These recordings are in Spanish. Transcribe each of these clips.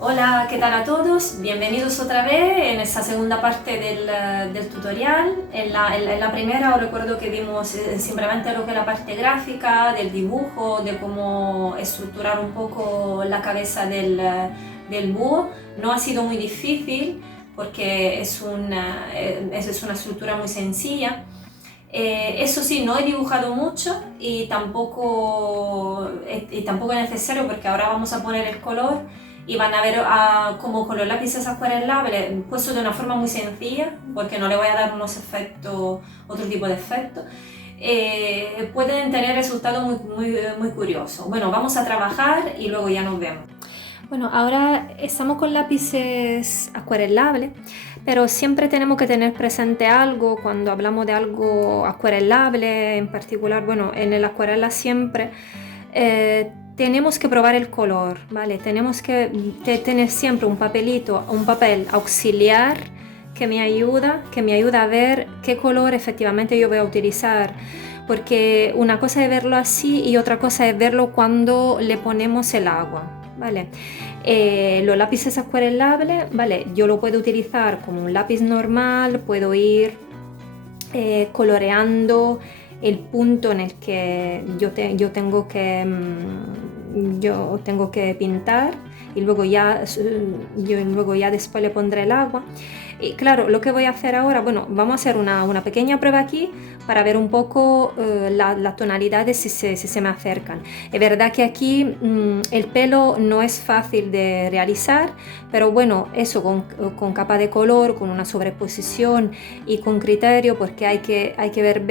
Hola, ¿qué tal a todos? Bienvenidos otra vez en esta segunda parte del tutorial. En la primera os recuerdo que vimos simplemente lo que es la parte gráfica, del dibujo, de cómo estructurar un poco la cabeza del búho. No ha sido muy difícil porque es una estructura muy sencilla. Eso sí, no he dibujado mucho y tampoco es necesario porque ahora vamos a poner el color y van a ver como con los lápices acuarelables puesto de una forma muy sencilla porque no le voy a dar unos efectos, otro tipo de efectos. Pueden tener resultados muy curiosos. Bueno, vamos a trabajar y luego ya nos vemos. Bueno, ahora estamos con lápices acuarelables, pero siempre tenemos que tener presente algo cuando hablamos de algo acuarelable, en particular, bueno, en el acuarela siempre tenemos que probar el color, ¿vale? Tenemos que tener siempre un papel auxiliar que me ayuda a ver qué color efectivamente yo voy a utilizar. Porque una cosa es verlo así y otra cosa es verlo cuando le ponemos el agua, ¿vale? Los lápices acuarelables, ¿vale? Yo lo puedo utilizar como un lápiz normal, puedo ir coloreando el punto en el que yo tengo que pintar y luego ya después le pondré el agua. Y claro, lo que voy a hacer ahora, bueno, vamos a hacer una pequeña prueba aquí para ver un poco las tonalidades si se me acercan. Es verdad que aquí el pelo no es fácil de realizar, pero bueno, eso con capa de color, con una sobreposición y con criterio, porque hay que ver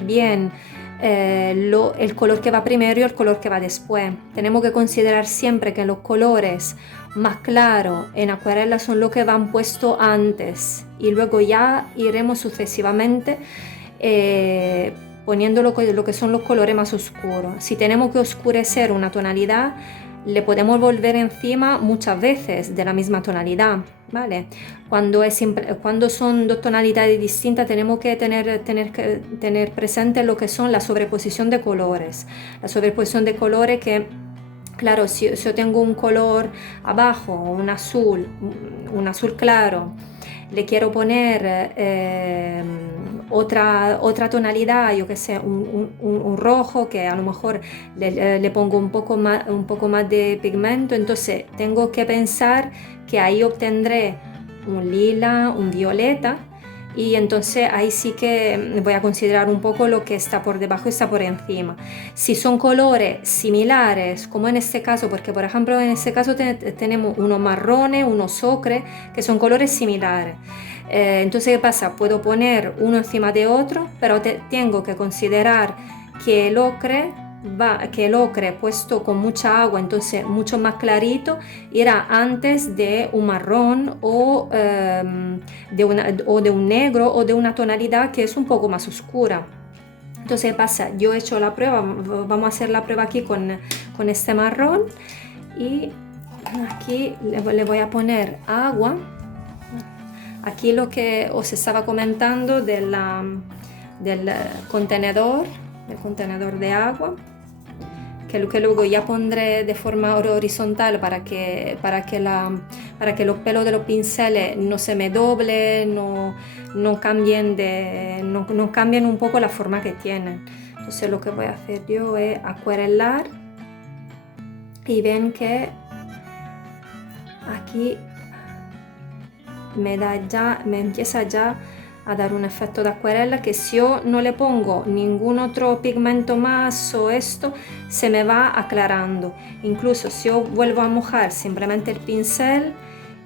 bien el color que va primero y el color que va después. Tenemos que considerar siempre que los colores más claros en acuarela son los que van puestos antes y luego ya iremos sucesivamente poniendo lo que son los colores más oscuros. Si tenemos que oscurecer una tonalidad, le podemos volver encima muchas veces de la misma tonalidad, ¿vale? Cuando son dos tonalidades distintas tenemos que tener presente lo que son la sobreposición de colores. La sobreposición de colores que, claro, si yo tengo un color abajo, un azul claro, le quiero poner otra tonalidad, yo que sé, un rojo, que a lo mejor le pongo un poco más de pigmento, entonces tengo que pensar que ahí obtendré un lila, un violeta, y entonces ahí sí que voy a considerar un poco lo que está por debajo y está por encima. Si son colores similares, como en este caso, porque por ejemplo en este caso tenemos unos marrones, unos ocre, que son colores similares. Entonces, ¿qué pasa? Puedo poner uno encima de otro, pero tengo que considerar que el ocre puesto con mucha agua, entonces mucho más clarito, irá antes de un marrón o de un negro o de una tonalidad que es un poco más oscura. Entonces, ¿qué pasa? Yo he hecho la prueba, vamos a hacer la prueba aquí con este marrón y aquí le voy a poner agua. Aquí lo que os estaba comentando del contenedor de agua, que luego ya pondré de forma horizontal para que los pelos de los pinceles no se me doblen, no cambien un poco la forma que tienen. Entonces lo que voy a hacer yo es acuarelar y ven que aquí me empieza ya a dar un efecto de acuarela que si yo no le pongo ningún otro pigmento más o esto, se me va aclarando. Incluso si yo vuelvo a mojar simplemente el pincel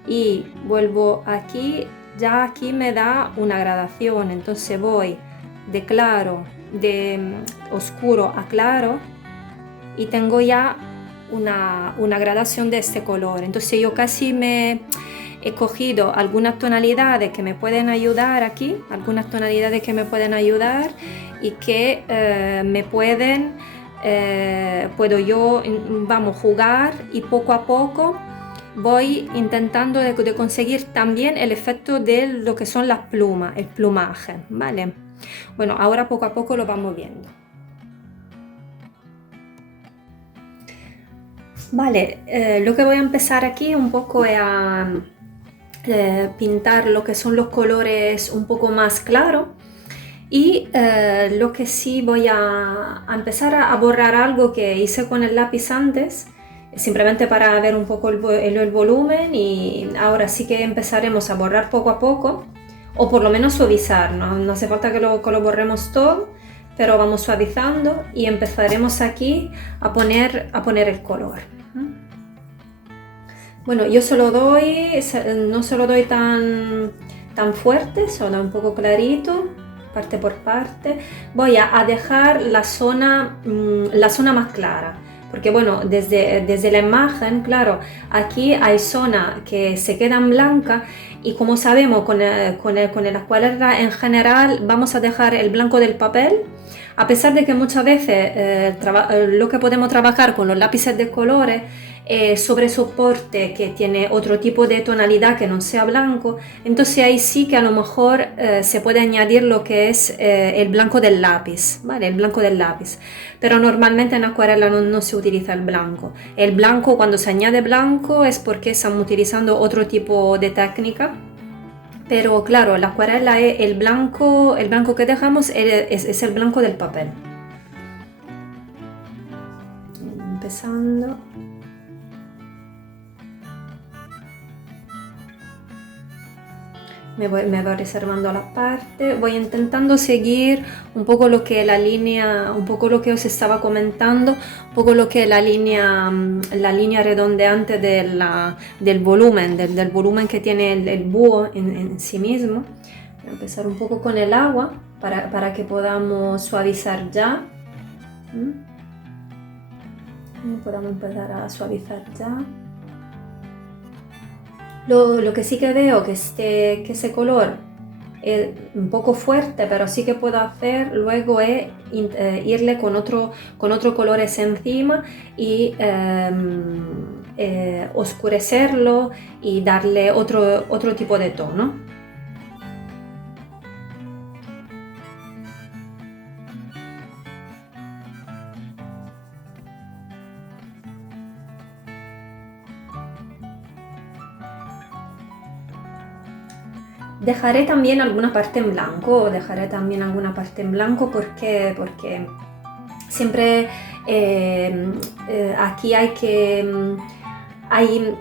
y vuelvo aquí, ya aquí me da una gradación. Entonces voy de oscuro a claro y tengo ya una gradación de este color. Entonces yo casi he cogido algunas tonalidades que me pueden ayudar aquí, y que puedo yo, vamos, jugar y poco a poco voy intentando de conseguir también el efecto de lo que son las plumas, el plumaje, ¿vale? Bueno, ahora poco a poco lo vamos viendo. Vale, lo que voy a empezar aquí un poco es a pintar lo que son los colores un poco más claros y lo que sí voy a empezar a borrar algo que hice con el lápiz antes, simplemente para ver un poco el volumen, y ahora sí que empezaremos a borrar poco a poco, o por lo menos suavizar, no hace falta que lo borremos todo, pero vamos suavizando y empezaremos aquí a poner el color. Bueno, yo no se lo doy tan fuerte, solo un poco clarito, parte por parte. Voy a dejar la zona más clara, porque bueno, desde la imagen, claro, aquí hay zonas que se quedan blancas, y como sabemos con el acuarela en general vamos a dejar el blanco del papel, a pesar de que muchas veces lo que podemos trabajar con los lápices de colores sobre soporte que tiene otro tipo de tonalidad que no sea blanco, entonces ahí sí que a lo mejor se puede añadir lo que es el blanco del lápiz, ¿vale? El blanco del lápiz, pero normalmente en acuarela no se utiliza el blanco. El blanco, cuando se añade blanco, es porque estamos utilizando otro tipo de técnica. Pero claro, la acuarela es el blanco que dejamos es el blanco del papel. Empezando. Me voy reservando la parte, voy intentando seguir un poco lo que la línea, un poco lo que os estaba comentando, un poco lo que la línea redondeante del volumen, del volumen que tiene el búho en sí mismo. Voy a empezar un poco con el agua para que podamos suavizar ya. Podamos empezar a suavizar ya. Lo que sí que veo que ese color es un poco fuerte, pero sí que puedo hacer luego es irle con otro colores encima y oscurecerlo y darle otro tipo de tono. Dejaré también alguna parte en blanco, porque siempre aquí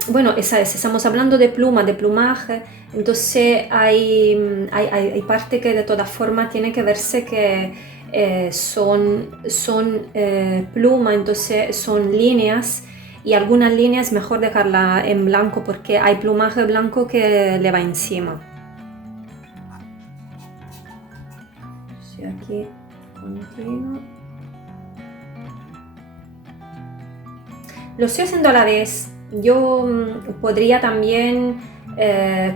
bueno, estamos hablando de plumaje, entonces hay parte que de todas formas tiene que verse que son pluma, entonces son líneas, y algunas líneas es mejor dejarla en blanco porque hay plumaje blanco que le va encima. Aquí continuo. Lo estoy haciendo a la vez. Yo podría también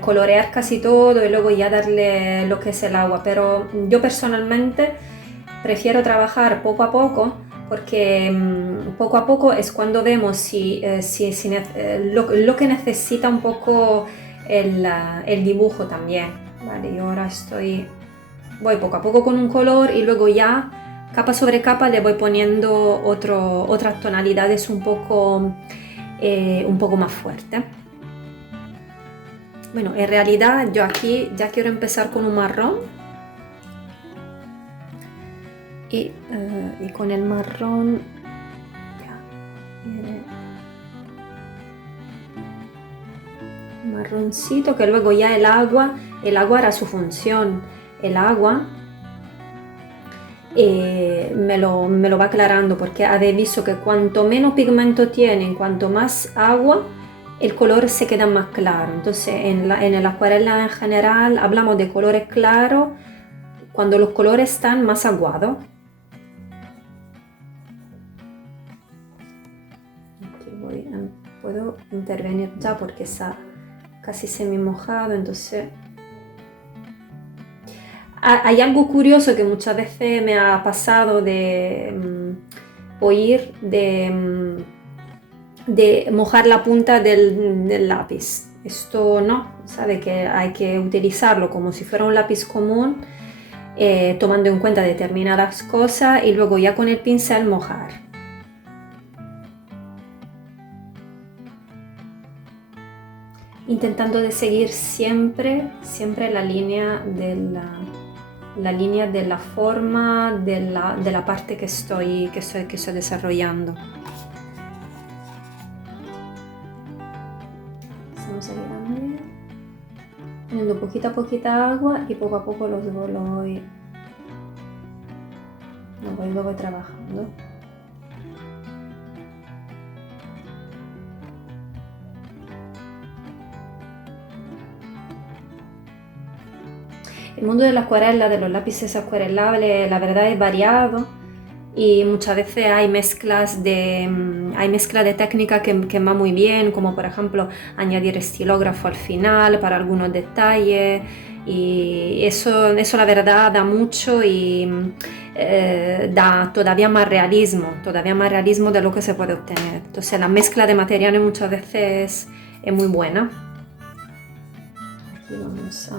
colorear casi todo y luego ya darle lo que es el agua, pero yo personalmente prefiero trabajar poco a poco, porque poco a poco es cuando vemos lo que necesita un poco el dibujo también. Vale, y ahora voy poco a poco con un color y luego ya capa sobre capa le voy poniendo otras tonalidades un poco más fuertes. Bueno, en realidad yo aquí ya quiero empezar con un marrón y con el marrón ya viene un marroncito, que luego ya el agua hará su función. El agua me lo va aclarando, porque habéis visto que cuanto menos pigmento tienen, cuanto más agua, el color se queda más claro. Entonces en el acuarela en general hablamos de colores claros cuando los colores están más aguados. Aquí puedo intervenir ya porque está casi semi mojado, entonces hay algo curioso que muchas veces me ha pasado de oír de mojar la punta del lápiz. Esto no, sabe que hay que utilizarlo como si fuera un lápiz común, tomando en cuenta determinadas cosas, y luego ya con el pincel mojar. intentando de seguir siempre la línea de la forma de la parte que estoy desarrollando. Vamos a ir a ver, poniendo poquita a poquita agua y poco a poco lo voy trabajando. El mundo de la acuarela, de los lápices acuarelables, la verdad es variado y muchas veces hay mezclas de técnica que va muy bien, como por ejemplo añadir estilógrafo al final para algunos detalles, y eso la verdad da mucho y da todavía más realismo de lo que se puede obtener. Entonces la mezcla de materiales muchas veces es muy buena. Aquí vamos a...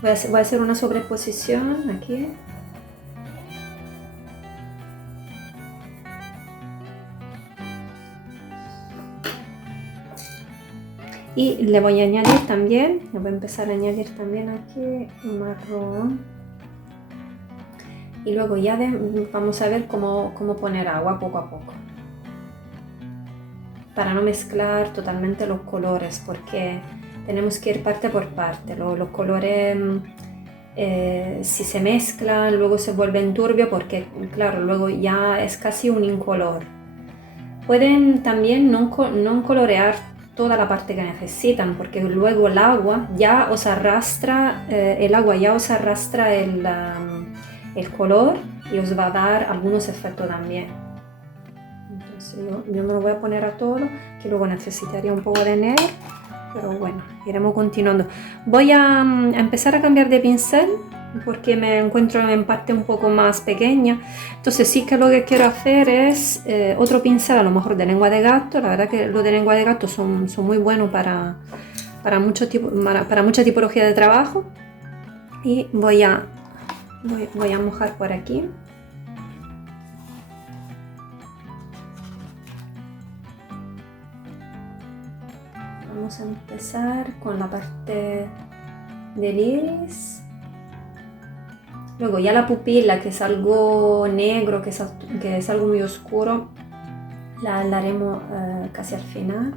Voy a hacer una sobreposición aquí. Y le voy a añadir también, le voy a empezar a añadir también aquí un marrón. Y luego ya vamos a ver cómo poner agua poco a poco. Para no mezclar totalmente los colores, porque tenemos que ir parte por parte. Los colores, si se mezclan, luego se vuelven turbios porque, claro, luego ya es casi un incolor. Pueden también no colorear toda la parte que necesitan, porque luego el agua ya os arrastra, el color y os va a dar algunos efectos también. Entonces yo me lo voy a poner a todo, que luego necesitaría un poco de negro. Pero bueno, iremos continuando. Voy a empezar a cambiar de pincel porque me encuentro en parte un poco más pequeña. Entonces sí que lo que quiero hacer es otro pincel, a lo mejor de lengua de gato. La verdad que los de lengua de gato son muy buenos para mucha tipología de trabajo. Y voy a mojar por aquí. Vamos a empezar con la parte del iris. Luego ya la pupila, que es algo negro, que es algo muy oscuro, la haremos casi al final.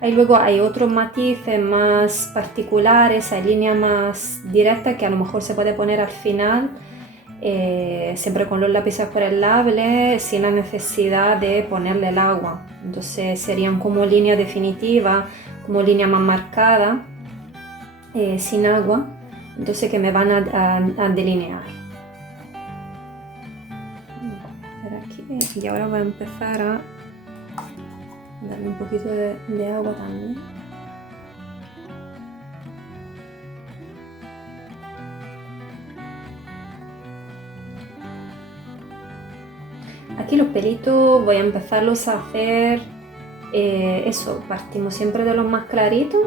Ahí luego hay otros matices más particulares, hay líneas más directas que a lo mejor se puede poner al final. Siempre con los lápices acuarelables, sin la necesidad de ponerle el agua. Entonces serían como línea definitiva, como línea más marcada, sin agua, entonces que me van a delinear. Voy a hacer aquí y ahora voy a empezar a darle un poquito de agua también. Aquí los pelitos voy a empezarlos a hacer, partimos siempre de los más claritos,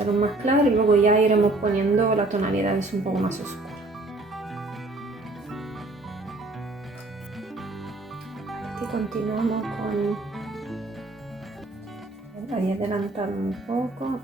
y luego ya iremos poniendo las tonalidades un poco más oscuras. Aquí continuamos con... Voy a adelantar un poco,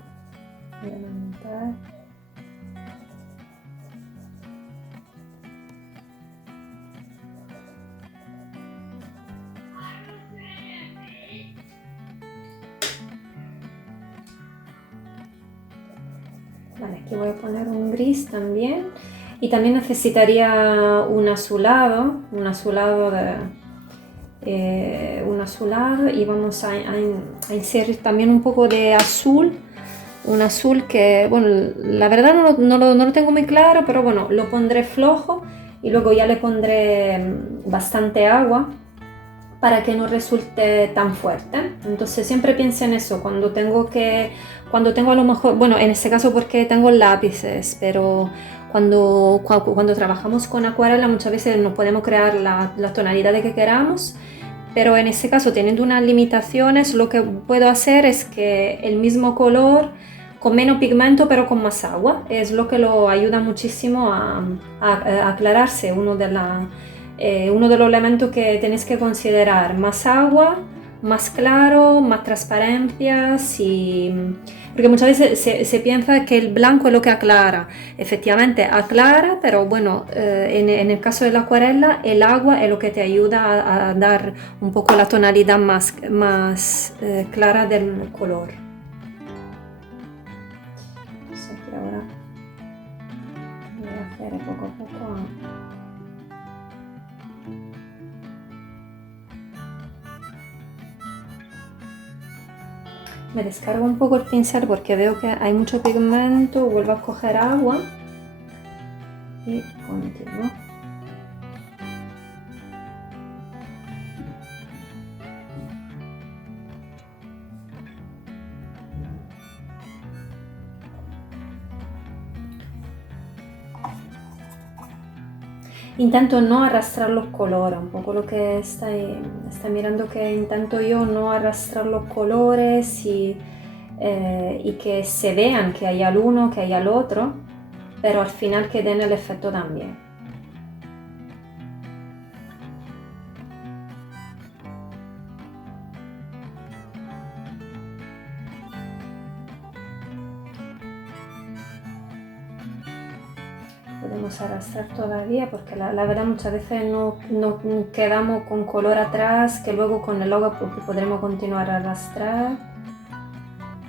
Vale, aquí voy a poner un gris también y también necesitaría un azulado y vamos a inserir también un poco de azul, un azul que, bueno, la verdad no lo tengo muy claro, pero bueno, lo pondré flojo y luego ya le pondré bastante agua para que no resulte tan fuerte. Entonces siempre pienso en eso, cuando tengo a lo mejor, bueno, en este caso porque tengo lápices, pero cuando trabajamos con acuarela muchas veces no podemos crear las tonalidades que queramos, pero en este caso teniendo unas limitaciones, lo que puedo hacer es que el mismo color con menos pigmento pero con más agua, es lo que lo ayuda muchísimo a aclararse uno de uno de los elementos que tenéis que considerar: más agua, más claro, más transparencia, porque muchas veces se piensa que el blanco es lo que aclara. Efectivamente aclara, pero bueno, en el caso de la acuarela, el agua es lo que te ayuda a dar un poco la tonalidad más clara del color. Así que ahora voy a hacer poco a poco. Me descargo un poco el pincel porque veo que hay mucho pigmento, vuelvo a coger agua y continúo. Intento no arrastrar los colores, un poco lo que está mirando, que intento yo no arrastrar los colores y que se vean que hay al uno, que hay al otro, pero al final que den el efecto también. Podemos arrastrar todavía porque la verdad muchas veces no quedamos con color atrás, que luego con el logo podremos continuar a arrastrar.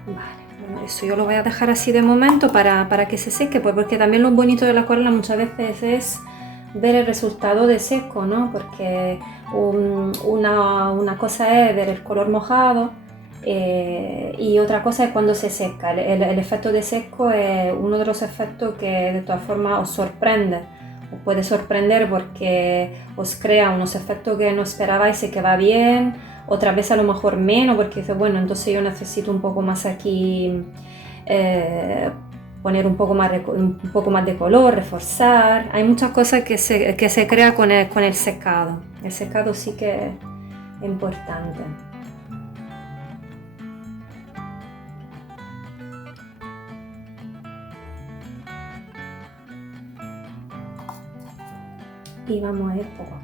Vale, bueno, eso yo lo voy a dejar así de momento para que se seque, pues porque también lo bonito de la acuarela muchas veces es ver el resultado de seco, ¿no? Porque una cosa es ver el color mojado y otra cosa es cuando se seca. El efecto de seco es uno de los efectos que de todas formas os sorprende. Os puede sorprender porque os crea unos efectos que no esperabais y que va bien, otras veces a lo mejor menos porque dices, bueno, entonces yo necesito un poco más aquí, poner un poco más de color, reforzar. Hay muchas cosas que se crea con el secado. El secado sí que es importante. Y vamos a ir poco a poco.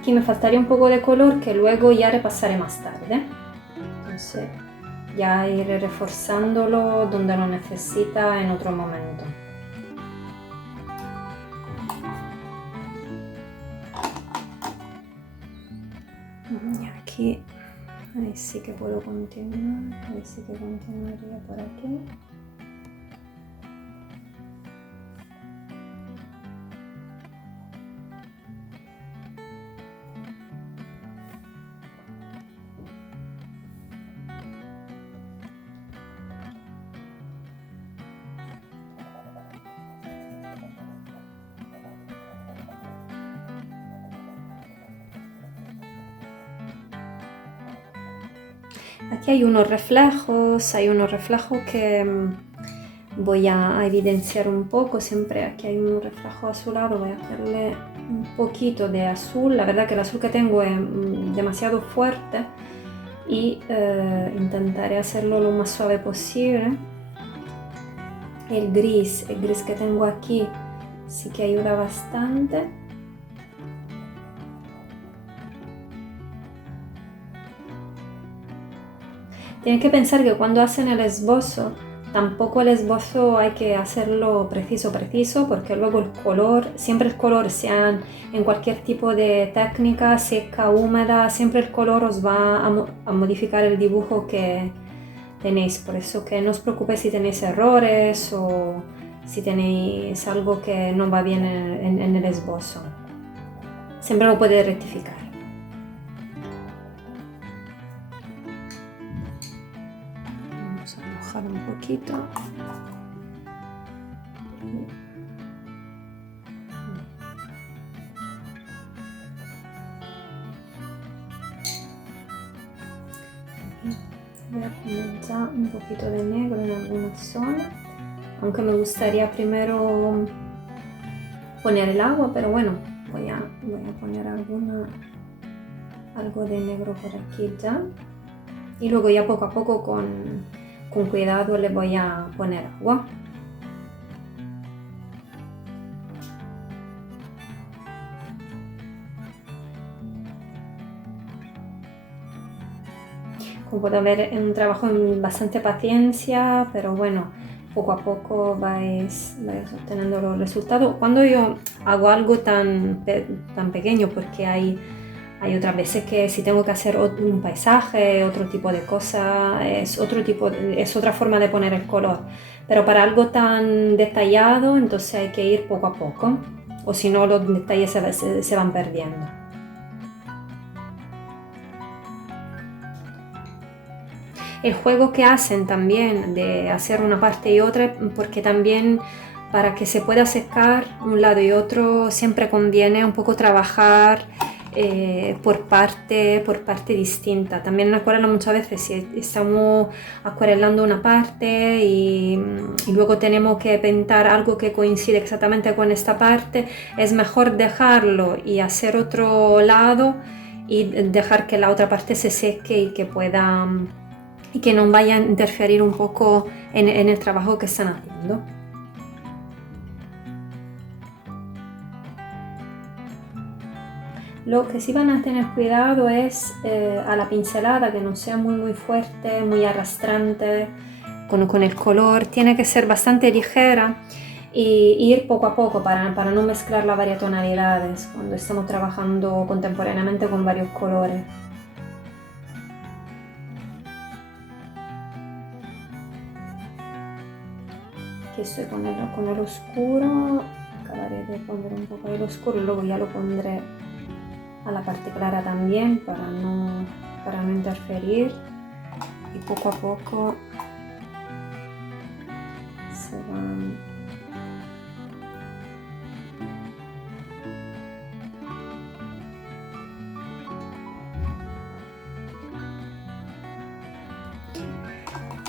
Aquí me faltaría un poco de color que luego ya repasaré más tarde. Entonces ya iré reforzándolo donde lo necesita en otro momento. Y aquí, ahí sí que puedo continuar, ahí sí que continuaría por aquí. Aquí hay unos reflejos que voy a evidenciar un poco. Siempre aquí hay un reflejo azulado, voy a hacerle un poquito de azul. La verdad que el azul que tengo es demasiado fuerte y intentaré hacerlo lo más suave posible. El gris que tengo aquí sí que ayuda bastante. Tienes que pensar que cuando hacen el esbozo, tampoco el esbozo hay que hacerlo preciso, porque luego el color, siempre el color, sea en cualquier tipo de técnica, seca, húmeda, siempre el color os va a modificar el dibujo que tenéis. Por eso que no os preocupéis si tenéis errores o si tenéis algo que no va bien en el esbozo. Siempre lo podéis rectificar. Un poquito. Voy a poner ya un poquito de negro en alguna zona, aunque me gustaría primero poner el agua, pero bueno, voy a poner algo de negro por aquí ya, y luego ya poco a poco con cuidado le voy a poner agua. Como puedo ver, es un trabajo en bastante paciencia, pero bueno, poco a poco vais obteniendo los resultados. Cuando yo hago algo tan pequeño, porque hay otras veces que si tengo que hacer un paisaje, otro tipo de cosa, es otra forma de poner el color. Pero para algo tan detallado, entonces hay que ir poco a poco, o si no los detalles se van perdiendo. El juego que hacen también de hacer una parte y otra, porque también para que se pueda secar un lado y otro siempre conviene un poco trabajar por parte distinta. También en acuarela muchas veces si estamos acuarelando una parte y luego tenemos que pintar algo que coincide exactamente con esta parte, es mejor dejarlo y hacer otro lado y dejar que la otra parte se seque y que no vaya a interferir un poco en el trabajo que están haciendo. Lo que sí van a tener cuidado es a la pincelada, que no sea muy fuerte, muy arrastrante con el color. Tiene que ser bastante ligera y ir poco a poco para no mezclar las varias tonalidades cuando estamos trabajando contemporáneamente con varios colores. Aquí estoy con el oscuro, acabaré de poner un poco del oscuro y luego ya lo pondré a la parte clara también para no interferir, y poco a poco se van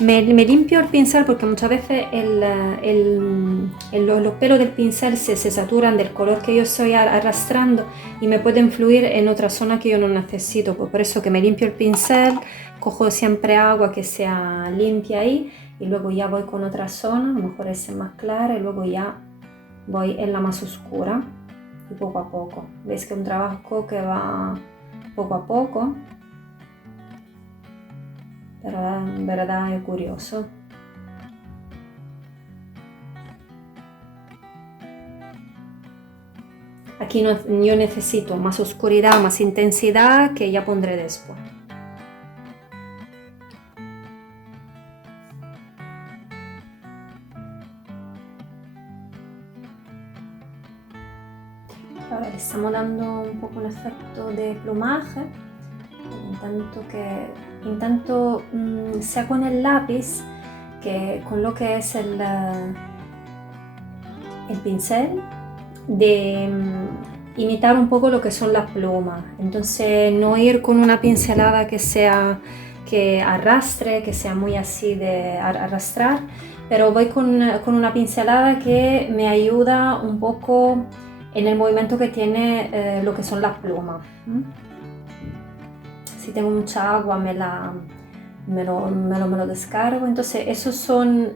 Me limpio el pincel porque muchas veces los pelos del pincel se saturan del color que yo estoy arrastrando y me puede influir en otra zona que yo no necesito. Pues por eso que me limpio el pincel, cojo siempre agua que sea limpia ahí y luego ya voy con otra zona, a lo mejor esa es más clara, y luego ya voy en la más oscura y poco a poco. Veis que es un trabajo que va poco a poco. Pero en verdad es curioso. Aquí yo necesito más oscuridad, más intensidad, que ya pondré después. Ahora le estamos dando un poco un efecto de plumaje, intento sea con el lápiz que con lo que es el pincel, de imitar un poco lo que son las plumas. Entonces no ir con una pincelada que arrastre, que sea muy así de arrastrar, pero voy con una pincelada que me ayuda un poco en el movimiento que tiene lo que son las plumas. Si tengo mucha agua me lo descargo. Entonces esos son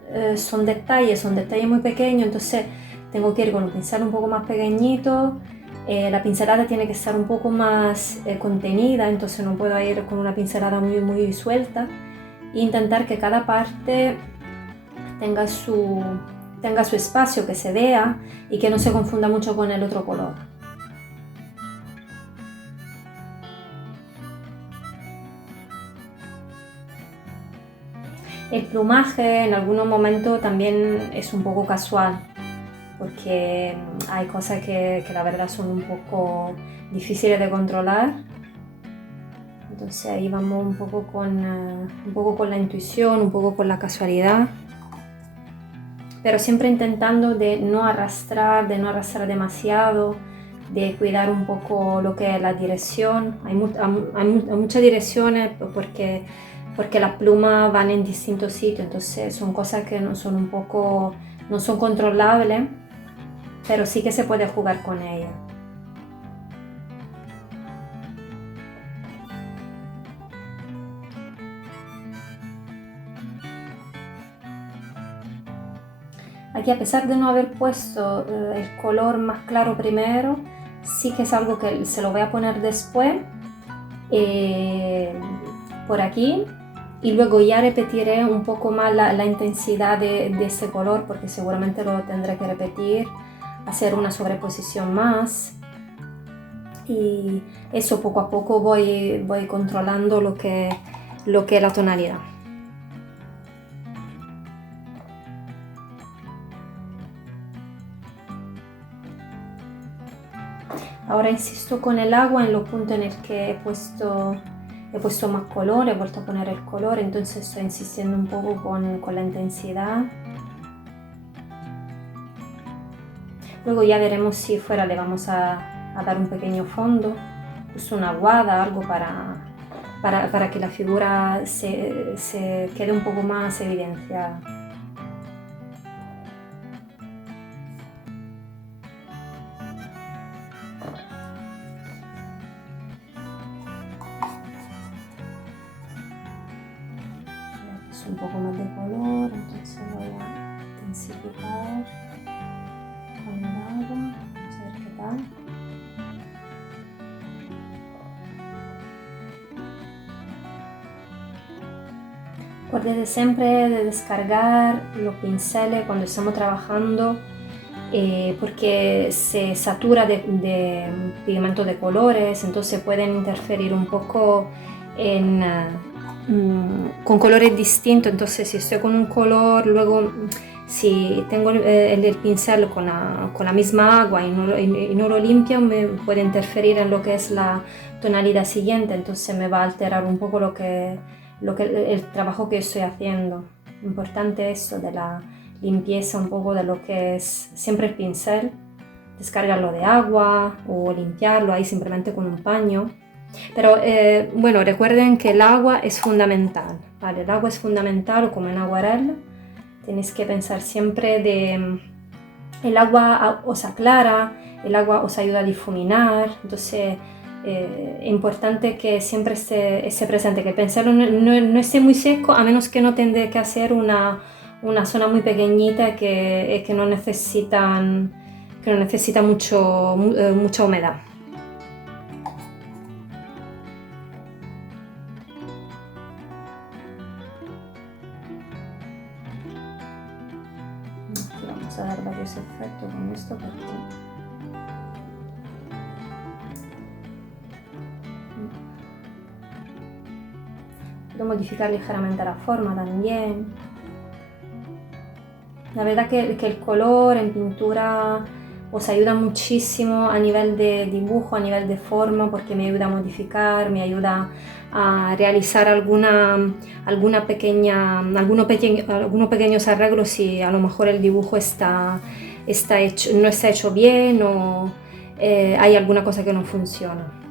detalles muy pequeños, entonces tengo que ir con un pincel un poco más pequeñito. La pincelada tiene que estar un poco más contenida, entonces no puedo ir con una pincelada muy suelta, e intentar que cada parte tenga su espacio, que se vea y que no se confunda mucho con el otro color. El plumaje en algunos momentos también es un poco casual, porque hay cosas que la verdad son un poco difíciles de controlar. Entonces ahí vamos un poco con la intuición, un poco con la casualidad. pero siempre intentando de no arrastrar demasiado, de cuidar un poco lo que es la dirección. Hay muchas direcciones porque las plumas van en distintos sitios, entonces son cosas que no son controlables, pero sí que se puede jugar con ellas. Aquí, a pesar de no haber puesto el color más claro primero, sí que es algo que se lo voy a poner después, por aquí, y luego ya repetiré un poco más la intensidad de ese color, porque seguramente lo tendré que repetir, hacer una sobreposición más, y eso poco a poco voy controlando lo que es la tonalidad. Ahora insisto con el agua en los puntos en el que he puesto más color, he vuelto a poner el color, entonces estoy insistiendo un poco con la intensidad. Luego ya veremos si fuera le vamos a dar un pequeño fondo, pues una aguada, algo para que la figura se quede un poco más evidenciada. Un poco más de color, entonces voy a intensificar con el agua, vamos a ver qué tal. Acordate siempre de descargar los pinceles cuando estamos trabajando, porque se satura de pigmento de colores, entonces pueden interferir un poco con colores distintos. Entonces si estoy con un color, luego si tengo el pincel con la misma agua y no lo limpio, me puede interferir en lo que es la tonalidad siguiente, entonces me va a alterar un poco el trabajo que estoy haciendo. Importante eso de la limpieza un poco de lo que es siempre el pincel, descargarlo de agua o limpiarlo ahí simplemente con un paño. Pero bueno, recuerden que el agua es fundamental, ¿vale? El agua es fundamental, como en acuarela, tenéis que pensar siempre el agua os aclara, el agua os ayuda a difuminar, entonces es importante que siempre esté presente, que el pincel no esté muy seco, a menos que no tenga que hacer una zona muy pequeñita que no necesita mucha humedad. Aquí vamos a dar varios efectos con esto puedo modificar ligeramente la forma también. La verdad que el color en pintura os ayuda muchísimo a nivel de dibujo, a nivel de forma, porque me ayuda a modificar, me ayuda a realizar algunos pequeños arreglos si a lo mejor el dibujo no está hecho bien o hay alguna cosa que no funciona.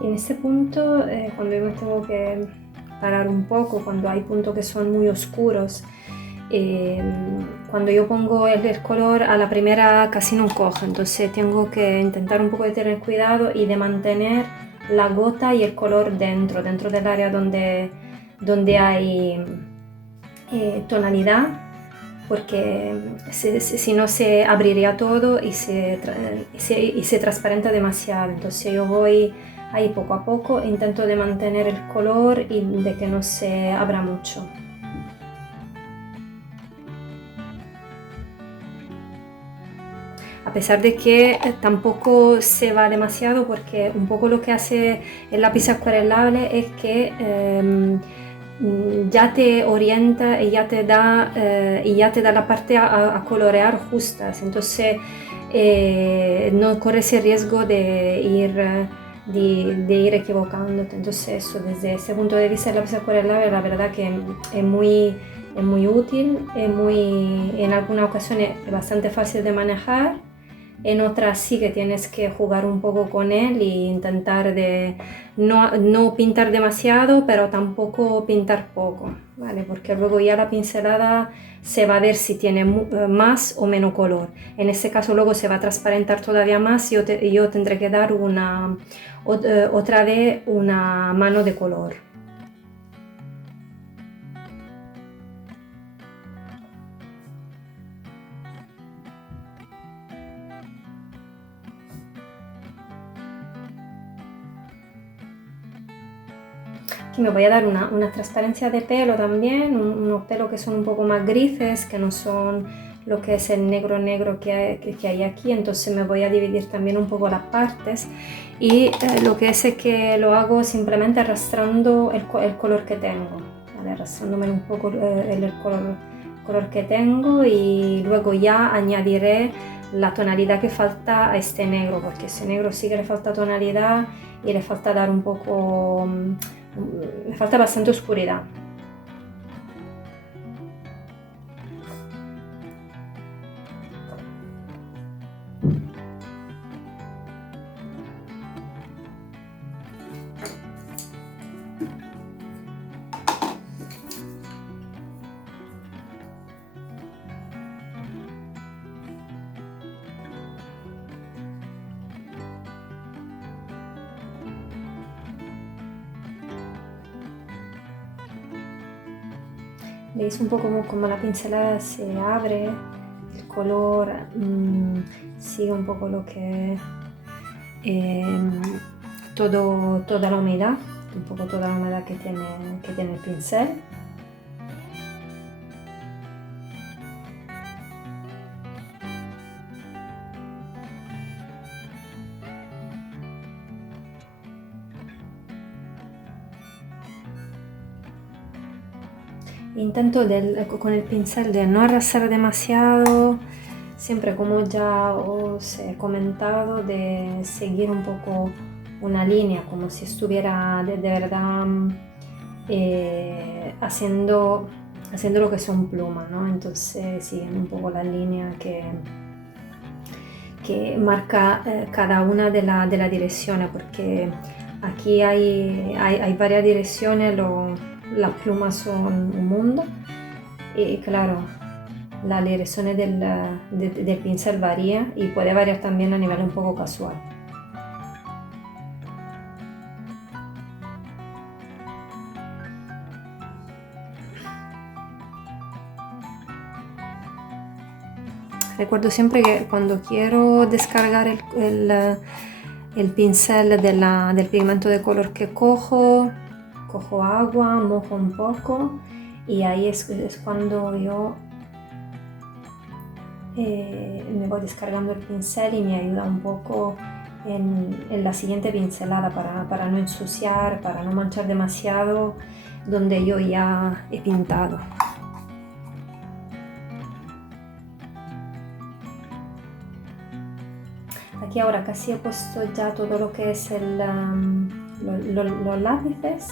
Y en este punto, cuando yo me tengo que parar un poco, cuando hay puntos que son muy oscuros, cuando yo pongo el color a la primera casi no coge, entonces tengo que intentar un poco de tener cuidado y de mantener la gota y el color dentro del área donde hay tonalidad, porque si no se abriría todo y se transparenta demasiado. Entonces yo voy ahí poco a poco e intento de mantener el color y de que no se abra mucho. A pesar de que tampoco se va demasiado, porque un poco lo que hace el lápiz acuarelable es que ya te orienta y ya te da la parte a colorear justas, entonces no corres el riesgo de ir equivocándote. Entonces eso, desde ese punto de vista el lápiz acuarelable la verdad que es muy útil, en algunas ocasiones es bastante fácil de manejar. En otras sí que tienes que jugar un poco con él e intentar de no pintar demasiado, pero tampoco pintar poco, ¿vale? Porque luego ya la pincelada se va a ver si tiene más o menos color. En este caso luego se va a transparentar todavía más y yo tendré que dar otra vez una mano de color. Aquí me voy a dar una transparencia de pelo también, unos pelos que son un poco más grises, que no son lo que es el negro que hay aquí, entonces me voy a dividir también un poco las partes y lo que es que lo hago simplemente arrastrando el color que tengo, ¿vale? Arrastrándome un poco el color que tengo y luego ya añadiré la tonalidad que falta a este negro, porque ese negro sí que le falta tonalidad y le falta dar un poco... me falta bastante oscuridad. Veis un poco como la pincelada se abre, el color sigue un poco lo que toda la humedad, un poco toda la humedad que tiene el pincel. Intento con el pincel de no arrasar demasiado, siempre como ya os he comentado, de seguir un poco una línea, como si estuviera de verdad haciendo lo que son plumas, ¿no? Entonces siguen un poco la línea que marca cada una de las direcciones, porque aquí hay varias direcciones, las plumas son un mundo y claro, la dirección del pincel varía y puede variar también a nivel un poco casual. Recuerdo siempre que cuando quiero descargar el pincel del pigmento de color que cojo agua, mojo un poco y ahí es cuando yo me voy descargando el pincel y me ayuda un poco en la siguiente pincelada para no ensuciar, para no manchar demasiado donde yo ya he pintado. Aquí ahora casi he puesto ya todo lo que es los lápices.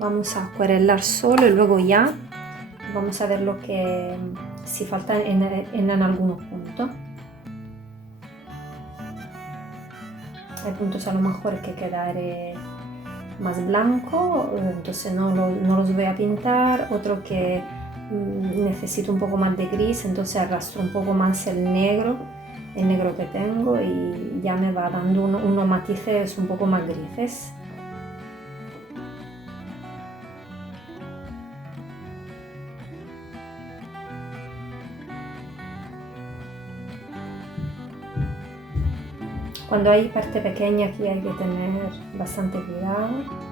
Vamos a acuarelar solo y luego ya vamos a ver lo que si falta en algunos puntos. Hay puntos a lo mejor que quedaré más blanco, entonces no los voy a pintar. Otro que necesito un poco más de gris, entonces arrastro un poco más el negro que tengo y ya me va dando unos matices un poco más grises. Cuando hay parte pequeña aquí hay que tener bastante cuidado.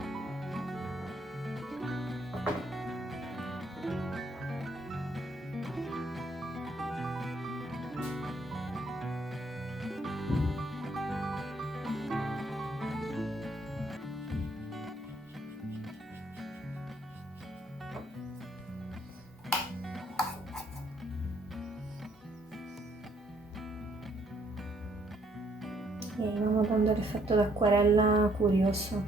Y ahí vamos dando el efecto de acuarela curioso.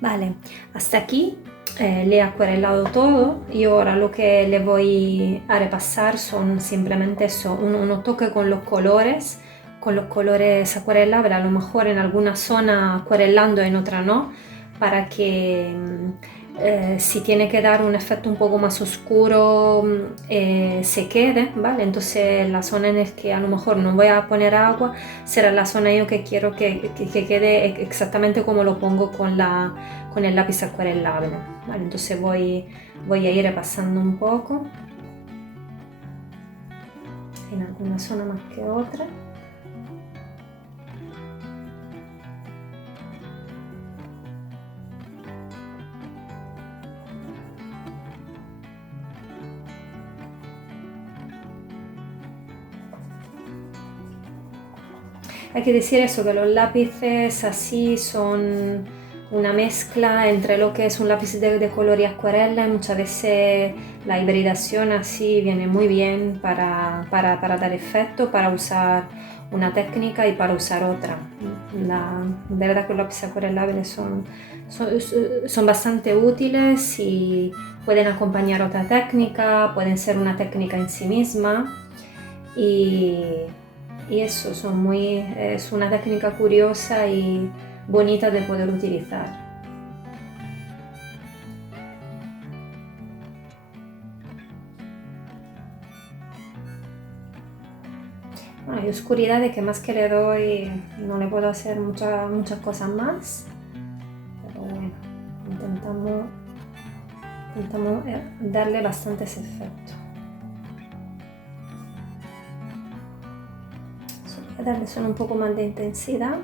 Vale, hasta aquí le he acuarelado todo y ahora lo que le voy a repasar son simplemente eso, unos toques con los colores acuarelables, a lo mejor en alguna zona acuarelando, en otra no, para que si tiene que dar un efecto un poco más oscuro se quede, ¿vale? Entonces la zona en la que a lo mejor no voy a poner agua será la zona yo que quiero que quede exactamente como lo pongo con el lápiz acuarelable, ¿vale? Entonces voy a ir repasando un poco en alguna zona más que otra. Hay que decir eso, que los lápices así son una mezcla entre lo que es un lápiz de color y acuarela, y muchas veces la hibridación así viene muy bien para dar efecto, para usar una técnica y para usar otra. De verdad que los lápices acuarelables son bastante útiles y pueden acompañar otra técnica, pueden ser una técnica en sí misma y eso es una técnica curiosa y bonita de poder utilizar. Bueno, hay oscuridades que más que le doy no le puedo hacer muchas cosas más, pero bueno, intentamos darle bastantes efectos. Darle solo un poco más de intensidad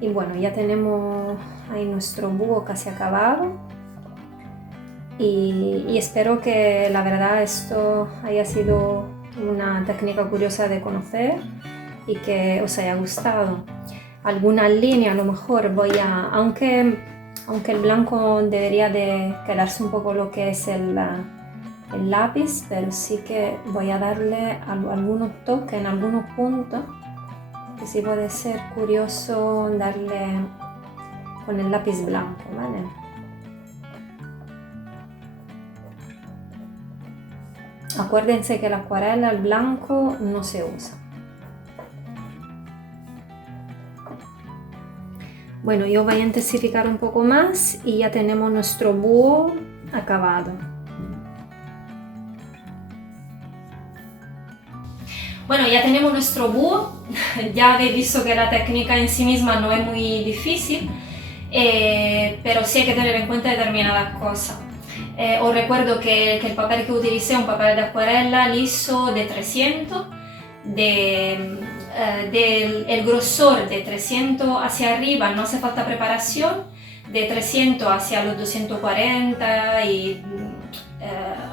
y bueno, ya tenemos ahí nuestro búho casi acabado y espero que la verdad esto haya sido una técnica curiosa de conocer y que os haya gustado. Alguna línea a lo mejor aunque el blanco debería de quedarse un poco lo que es el lápiz, pero sí que voy a darle algunos toques en algunos puntos que sí puede ser curioso darle con el lápiz blanco, ¿vale? Acuérdense que la acuarela, el blanco no se usa. Bueno, yo voy a intensificar un poco más y ya tenemos nuestro búho acabado. Bueno, ya tenemos nuestro búho. Ya habéis visto que la técnica en sí misma no es muy difícil, pero sí hay que tener en cuenta determinadas cosas. Os recuerdo que el papel que utilicé es un papel de acuarela liso de 300 del grosor de 300 hacia arriba no hace falta preparación, de 300 hacia los 240 y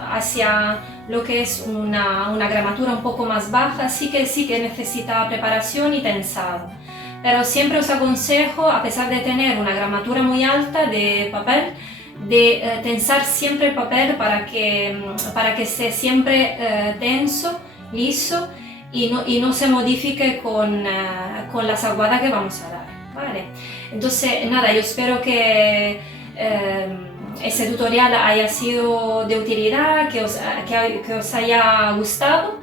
hacia lo que es una gramatura un poco más baja, sí que necesita preparación y tensado. Pero siempre os aconsejo, a pesar de tener una gramatura muy alta de papel, de tensar siempre el papel para que esté siempre tenso, liso y no se modifique con las aguadas que vamos a dar, ¿vale? Entonces, nada, yo espero que ese tutorial haya sido de utilidad, que os haya gustado.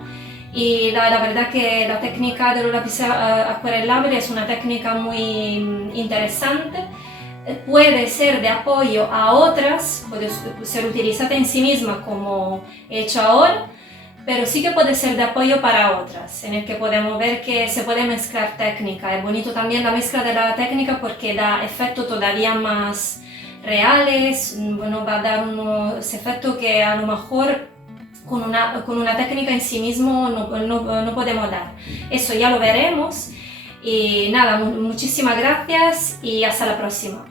Y la verdad que la técnica de los lápices acuarelables es una técnica muy interesante. Puede ser de apoyo a otras, puede ser utilizada en sí misma como he hecho ahora, pero sí que puede ser de apoyo para otras, en el que podemos ver que se puede mezclar técnica. Es bonito también la mezcla de la técnica porque da efectos todavía más reales, bueno, va a dar unos efectos que a lo mejor con una técnica en sí mismo no podemos dar. Eso ya lo veremos. Y nada, muchísimas gracias y hasta la próxima.